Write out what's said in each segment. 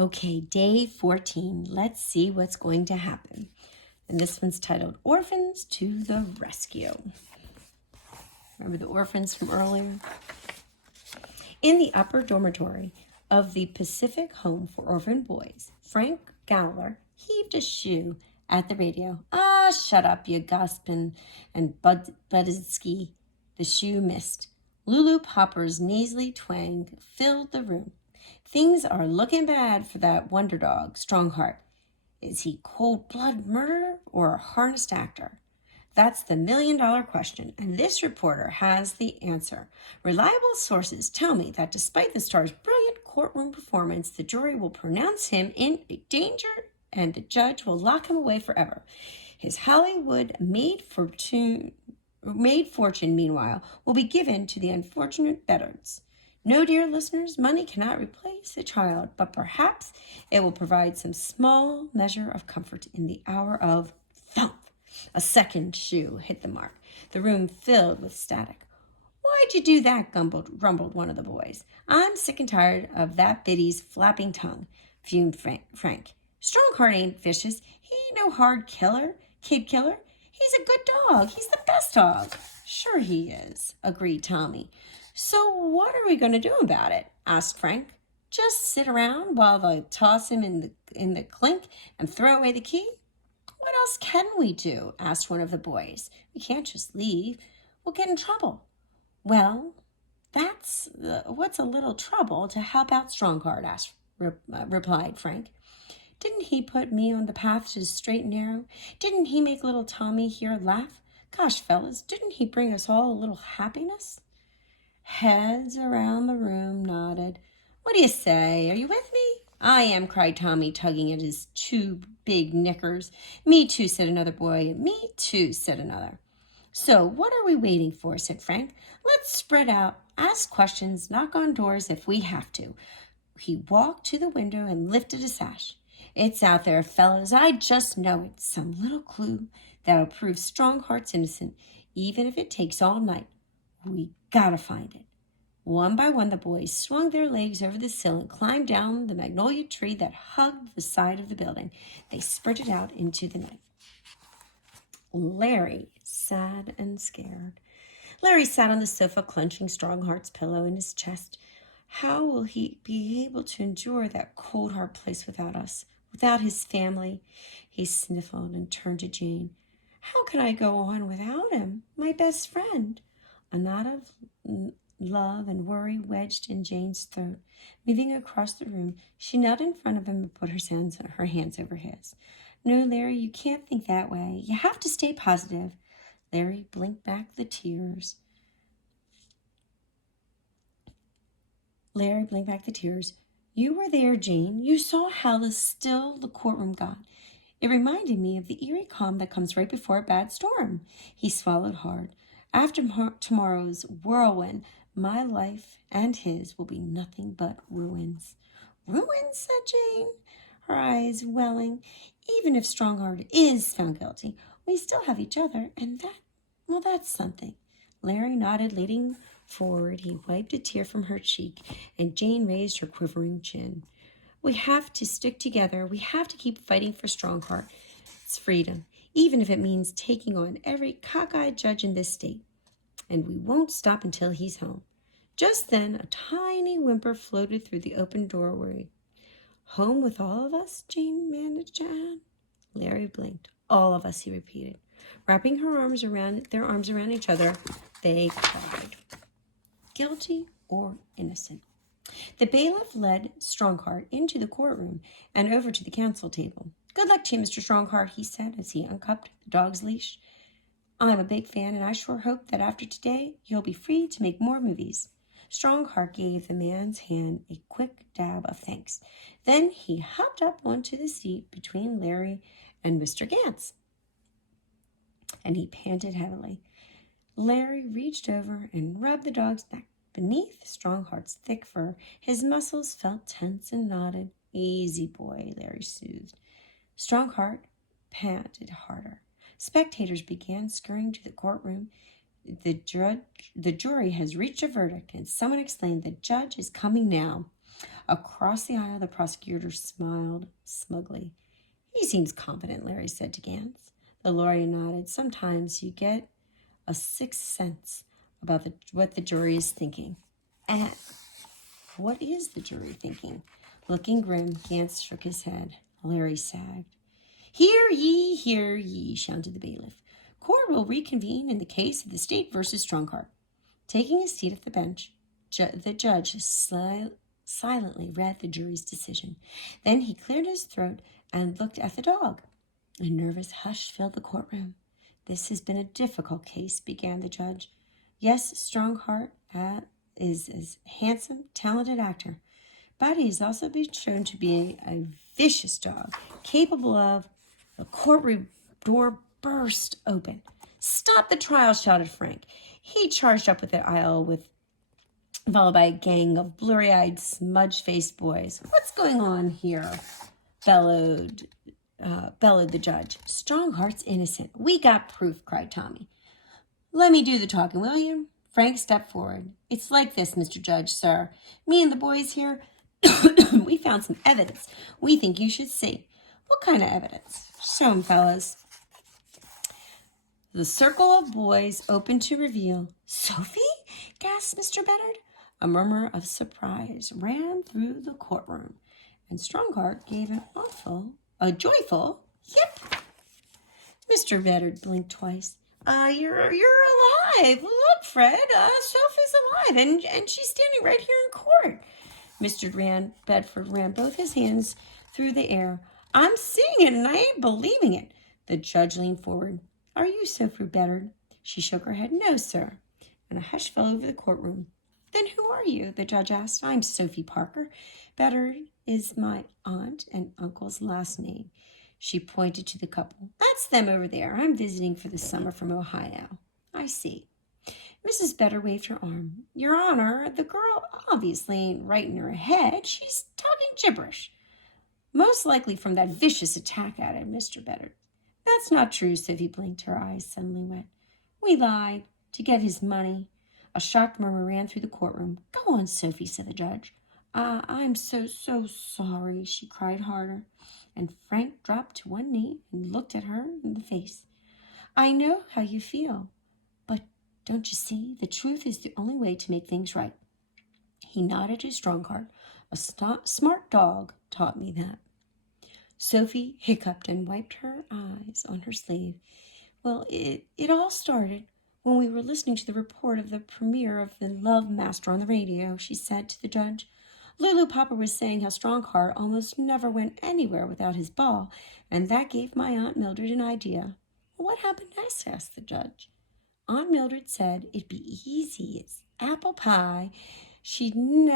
Okay, day 14. Let's see what's going to happen. And this one's titled Orphans to the Rescue. Remember the orphans from earlier? In the upper dormitory of the Pacific Home for Orphan Boys, Frank Gowler heaved a shoe at the radio. "Ah, shut up, you Gospin," and Budzki. The shoe missed. Lulu Popper's nasally twang filled the room. "Things are looking bad for that wonder dog, Strongheart. Is he cold-blooded murderer or a harnessed actor? That's the million-dollar question, and this reporter has the answer. Reliable sources tell me that despite the star's brilliant courtroom performance, the jury will pronounce him in danger and the judge will lock him away forever. His Hollywood made fortune, meanwhile, will be given to the unfortunate betters. No, dear listeners, money cannot replace a child, but perhaps it will provide some small measure of comfort in the hour of thump." A second shoe hit the mark. The room filled with static. "Why'd you do that?" rumbled one of the boys. "I'm sick and tired of that biddy's flapping tongue," fumed Frank. "Strongheart ain't vicious. He ain't no hard kid killer. He's a good dog. He's the best dog." "Sure he is," agreed Tommy. "So what are we going to do about it?" asked Frank. "Just sit around while they toss him in the clink and throw away the key?" "What else can we do?" asked one of the boys. "We can't just leave. We'll get in trouble." "Well, that's what's a little trouble to help out Strongheart," replied Frank. "Didn't he put me on the path to the straight and narrow? Didn't he make little Tommy here laugh? Gosh, fellas, didn't he bring us all a little happiness?" Heads around the room nodded. "What do you say? Are you with me?" "I am," cried Tommy, tugging at his two big knickers. "Me too," said another boy. "Me too," said another. "So what are we waiting for?" said Frank. "Let's spread out, ask questions, knock on doors if we have to." He walked to the window and lifted a sash. "It's out there, fellows. I just know it. Some little clue that'll prove Strongheart's innocent, even if it takes all night. We gotta find it." One by one, the boys swung their legs over the sill and climbed down the magnolia tree that hugged the side of the building. They spurted out into the night. Larry, sad and scared. Larry sat on the sofa, clenching Strongheart's pillow in his chest. How will he be able to endure that cold, hard place without us, without his family? He sniffled and turned to Jane. "How can I go on without him, my best friend?" A knot of love and worry wedged in Jane's throat. Moving across the room, she knelt in front of him and put her hands over his. "No, Larry, you can't think that way. You have to stay positive." Larry blinked back the tears. "You were there, Jane. You saw how still the courtroom got. It reminded me of the eerie calm that comes right before a bad storm." He swallowed hard. "After tomorrow's whirlwind, my life and his will be nothing but ruins." "Ruins?" said Jane, her eyes welling. "Even if Strongheart is found guilty, we still have each other, and that's something." Larry nodded, leaning forward. He wiped a tear from her cheek, and Jane raised her quivering chin. "We have to stick together. We have to keep fighting for Strongheart's freedom, even if it means taking on every cockeyed judge in this state. And we won't stop until he's home." Just then, a tiny whimper floated through the open doorway. "Home with all of us?" Jane managed to add. Larry blinked. "All of us," he repeated. Wrapping their arms around each other, they cried. Guilty or innocent? The bailiff led Strongheart into the courtroom and over to the counsel table. "Good luck to you, Mr. Strongheart," he said as he uncuffed the dog's leash. "I'm a big fan, and I sure hope that after today, you'll be free to make more movies." Strongheart gave the man's hand a quick dab of thanks. Then he hopped up onto the seat between Larry and Mr. Gantz, and he panted heavily. Larry reached over and rubbed the dog's neck. Beneath Strongheart's thick fur, his muscles felt tense and knotted. "Easy, boy," Larry soothed. Strongheart panted harder. Spectators began scurrying to the courtroom. The jury has reached a verdict," and someone exclaimed, "The judge is coming now." Across the aisle, the prosecutor smiled smugly. He seems competent, Larry said to Gans. The lawyer nodded. Sometimes you get a sixth sense about what the jury is thinking. And what is the jury thinking? Looking grim, Gans shook his head. Larry sagged. Hear ye, shouted the bailiff. Court will reconvene in the case of the state versus Strongheart. Taking his seat at the bench, the judge silently read the jury's decision. Then he cleared his throat and looked at the dog. A nervous hush filled the courtroom. This has been a difficult case, began the judge. Yes, Strongheart is a handsome, talented actor, but he has also been shown to be a vicious dog, capable of... The courtroom door burst open. Stop the trial, shouted Frank. He charged up with the aisle, followed by a gang of blurry-eyed, smudge-faced boys. What's going on here? Bellowed the judge. Strongheart's innocent. We got proof, cried Tommy. Let me do the talking, will you? Frank stepped forward. It's like this, Mr. Judge, sir. Me and the boys here, we found some evidence we think you should see. What kind of evidence? Show 'em, fellas. The circle of boys opened to reveal. Sophie? Gasped Mr. Bedard. A murmur of surprise ran through the courtroom, and Strongheart gave a joyful yip. Mr. Bedard blinked twice. You're alive. Look, Fred, Sophie's alive, and she's standing right here in court. Mr. Bedford ran both his hands through the air. I'm seeing it, and I ain't believing it. The judge leaned forward. Are you Sophie Bedard? She shook her head. No, sir. And a hush fell over the courtroom. Then who are you? The judge asked. I'm Sophie Parker. Bedard is my aunt and uncle's last name. She pointed to the couple. That's them over there. I'm visiting for the summer from Ohio. I see. Mrs. Bedard waved her arm. Your Honor, the girl obviously ain't right in her head. She's talking gibberish. Most likely from that vicious attack, added Mr. Bedard. That's not true, Sophie blinked, her eyes suddenly wet. We lied to get his money. A shocked murmur ran through the courtroom. Go on, Sophie, said the judge. I'm so sorry, she cried harder. And Frank dropped to one knee and looked at her in the face. I know how you feel, but don't you see? The truth is the only way to make things right. He nodded to Strongheart. A smart dog taught me that. Sophie hiccuped and wiped her eyes on her sleeve. Well, it all started when we were listening to the report of the premiere of The Love Master on the radio, she said to the judge. Lulu Papa was saying how Strongheart almost never went anywhere without his ball, and that gave my Aunt Mildred an idea. What happened next? Asked the judge. Aunt Mildred said it'd be easy as apple pie. She knew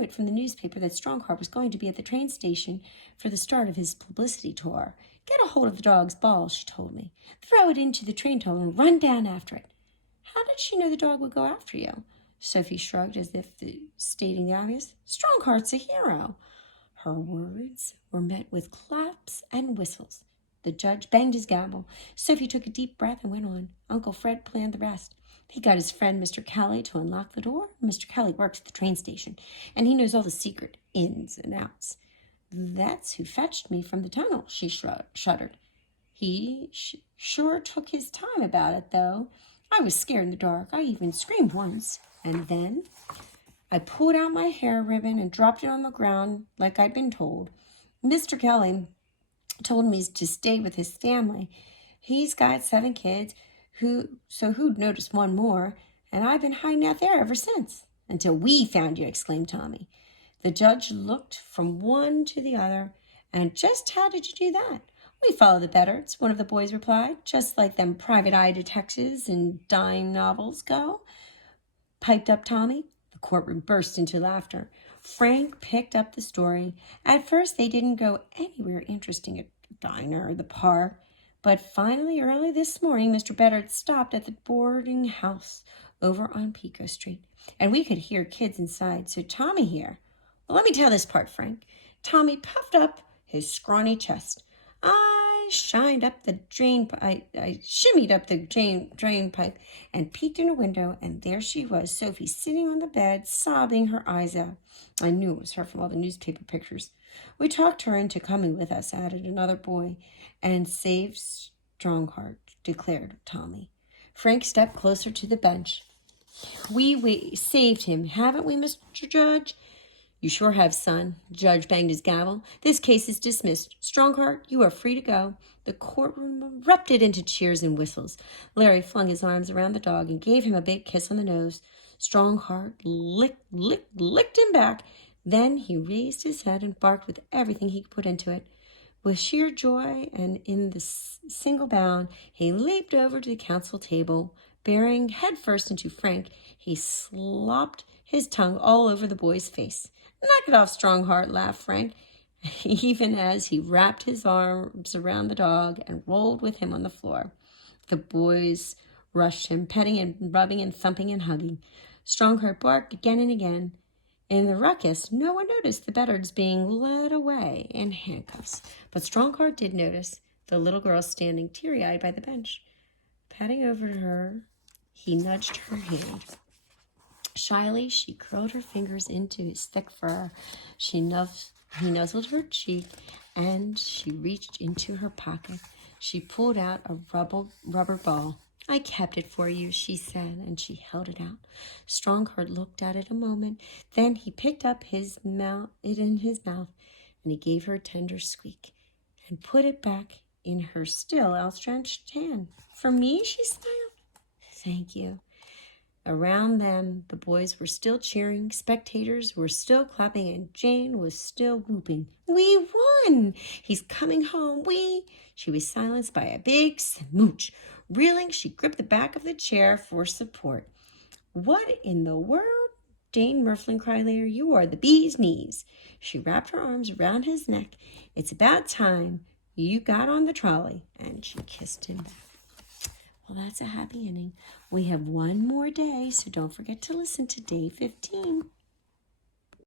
it from the newspaper that Strongheart was going to be at the train station for the start of his publicity tour. Get a hold of the dog's ball, she told me. Throw it into the train tunnel and run down after it. How did she know the dog would go after you? Sophie shrugged as if stating the obvious. Strongheart's a hero. Her words were met with claps and whistles. The judge banged his gavel. Sophie took a deep breath and went on. Uncle Fred planned the rest. He got his friend Mr. Kelly to unlock the door. Mr. Kelly works at the train station, and he knows all the secret ins and outs. That's who fetched me from the tunnel, she shuddered. He sure took his time about it, though. I was scared in the dark. I even screamed once. And then I pulled out my hair ribbon and dropped it on the ground like I'd been told. Mr. Kelly told me to stay with his family. He's got 7 kids, who'd notice one more, and I've been hiding out there ever since. Until we found you, exclaimed Tommy. The judge looked from one to the other. And just how did you do that? We follow the Beddards, one of the boys replied, just like them private eye detectives in dime novels go. Piped up Tommy. The courtroom burst into laughter. Frank picked up the story. At first, they didn't go anywhere interesting at the diner or the park. But finally, early this morning, Mr. Bedard stopped at the boarding house over on Pico Street. And we could hear kids inside. So Tommy here. Well, let me tell this part, Frank. Tommy puffed up his scrawny chest. I I shined up the drain. I shimmied up the drain pipe and peeked in a window, and there she was, Sophie, sitting on the bed, sobbing her eyes out. I knew it was her from all the newspaper pictures. We talked her into coming with us, added another boy, and saved Strongheart, declared Tommy. Frank stepped closer to the bench. We saved him, haven't we, Mr. Judge? You sure have, son. The judge banged his gavel. This case is dismissed. Strongheart, you are free to go. The courtroom erupted into cheers and whistles. Larry flung his arms around the dog and gave him a big kiss on the nose. Strongheart licked him back. Then he raised his head and barked with everything he could put into it. With sheer joy and in the single bound, he leaped over to the council table. Bearing headfirst into Frank, he slopped his tongue all over the boy's face. Knock it off, Strongheart, laughed Frank, even as he wrapped his arms around the dog and rolled with him on the floor. The boys rushed him, petting and rubbing and thumping and hugging. Strongheart barked again and again. In the ruckus, no one noticed the Beddards being led away in handcuffs. But Strongheart did notice the little girl standing teary-eyed by the bench. Patting over to her, he nudged her hand. Shyly, she curled her fingers into his thick fur. He nuzzled her cheek, and she reached into her pocket. She pulled out a rubber ball. I kept it for you, she said, and she held it out. Strongheart looked at it a moment. Then he picked up it in his mouth, and he gave her a tender squeak and put it back in her still outstretched hand. For me, she smiled. Thank you. Around them, the boys were still cheering, spectators were still clapping, and Jane was still whooping. We won! He's coming home, She was silenced by a big smooch. Reeling, she gripped the back of the chair for support. What in the world? Jane Merflin cried later. You are the bee's knees. She wrapped her arms around his neck. It's about time you got on the trolley, and she kissed him back. Well, that's a happy ending. We have one more day, so don't forget to listen to day 15.